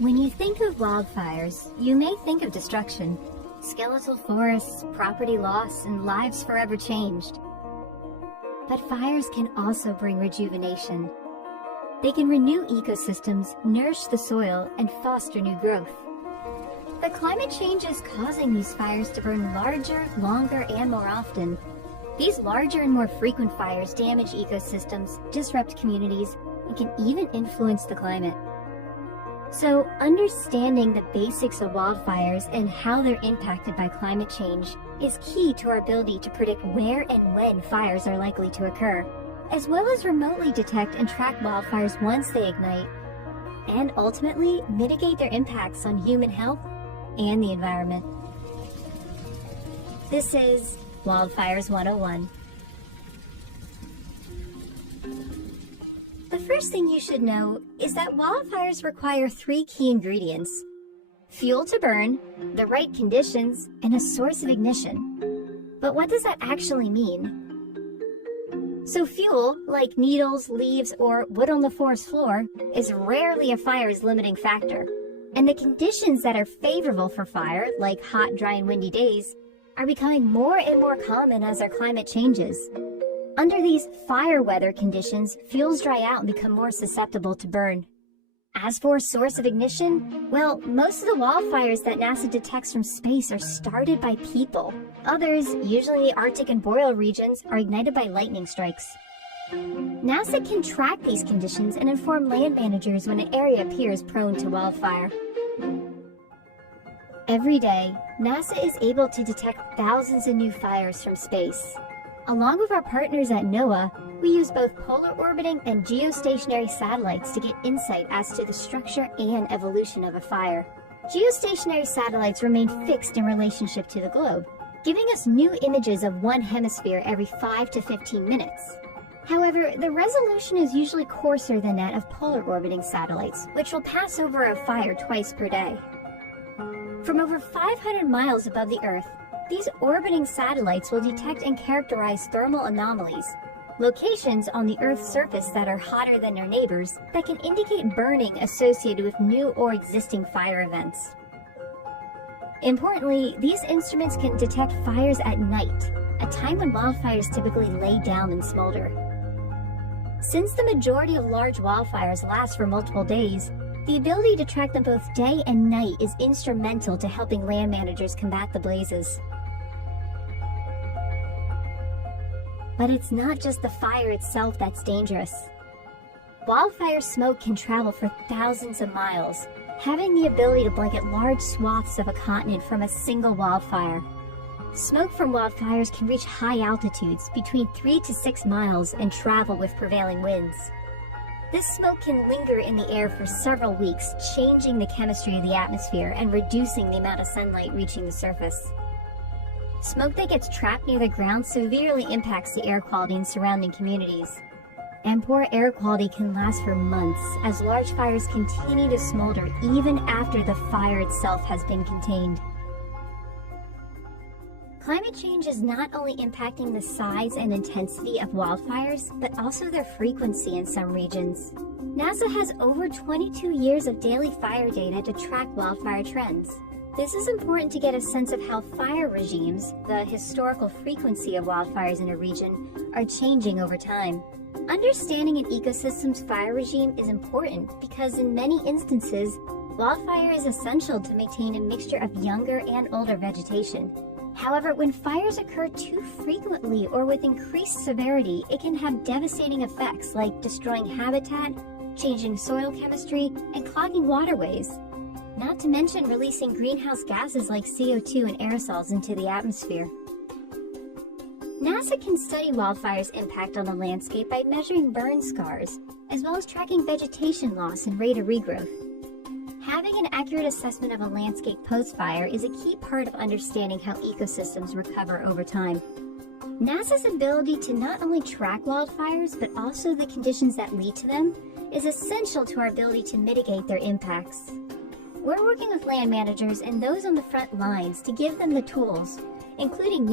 When you think of wildfires, you may think of destruction, skeletal forests, property loss, and lives forever changed. But fires can also bring rejuvenation. They can renew ecosystems, nourish the soil, and foster new growth. But climate change is causing these fires to burn larger, longer, and more often. These larger and more frequent fires damage ecosystems, disrupt communities, and can even influence the climate. So, understanding the basics of wildfires and how they're impacted by climate change is key to our ability to predict where and when fires are likely to occur, as well as remotely detect and track wildfires once they ignite, and ultimately mitigate their impacts on human health and the environment. This is Wildfires 101. The first thing you should know is that wildfires require 3 key ingredients: fuel to burn, the right conditions, and a source of ignition. But what does that actually mean? So fuel, like needles, leaves, or wood on the forest floor, is rarely a fire's limiting factor. And the conditions that are favorable for fire, like hot, dry, and windy days, are becoming more and more common as our climate changes. Under these fire weather conditions, fuels dry out and become more susceptible to burn. As for source of ignition, well, most of the wildfires that NASA detects from space are started by people. Others, usually the Arctic and boreal regions, are ignited by lightning strikes. NASA can track these conditions and inform land managers when an area appears prone to wildfire. Every day, NASA is able to detect thousands of new fires from space. Along with our partners at NOAA, we use both polar orbiting and geostationary satellites to get insight as to the structure and evolution of a fire. Geostationary satellites remain fixed in relationship to the globe, giving us new images of one hemisphere every 5 to 15 minutes. However, the resolution is usually coarser than that of polar orbiting satellites, which will pass over a fire twice per day. From over 500 miles above the Earth, these orbiting satellites will detect and characterize thermal anomalies, locations on the Earth's surface that are hotter than their neighbors that can indicate burning associated with new or existing fire events. Importantly, these instruments can detect fires at night, a time when wildfires typically lay down and smolder. Since the majority of large wildfires last for multiple days, the ability to track them both day and night is instrumental to helping land managers combat the blazes. But it's not just the fire itself that's dangerous. Wildfire smoke can travel for thousands of miles, having the ability to blanket large swaths of a continent from a single wildfire. Smoke from wildfires can reach high altitudes, between 3 to 6 miles, and travel with prevailing winds. This smoke can linger in the air for several weeks, changing the chemistry of the atmosphere and reducing the amount of sunlight reaching the surface. Smoke that gets trapped near the ground severely impacts the air quality in surrounding communities. And poor air quality can last for months as large fires continue to smolder even after the fire itself has been contained. Climate change is not only impacting the size and intensity of wildfires, but also their frequency in some regions. NASA has over 22 years of daily fire data to track wildfire trends. This is important to get a sense of how fire regimes, the historical frequency of wildfires in a region, are changing over time. Understanding an ecosystem's fire regime is important because in many instances, wildfire is essential to maintain a mixture of younger and older vegetation. However, when fires occur too frequently or with increased severity, it can have devastating effects like destroying habitat, changing soil chemistry, and clogging waterways. Not to mention releasing greenhouse gases like CO2 and aerosols into the atmosphere. NASA can study wildfire's impact on the landscape by measuring burn scars, as well as tracking vegetation loss and rate of regrowth. Having an accurate assessment of a landscape post-fire is a key part of understanding how ecosystems recover over time. NASA's ability to not only track wildfires, but also the conditions that lead to them, is essential to our ability to mitigate their impacts. We're working with land managers and those on the front lines to give them the tools, including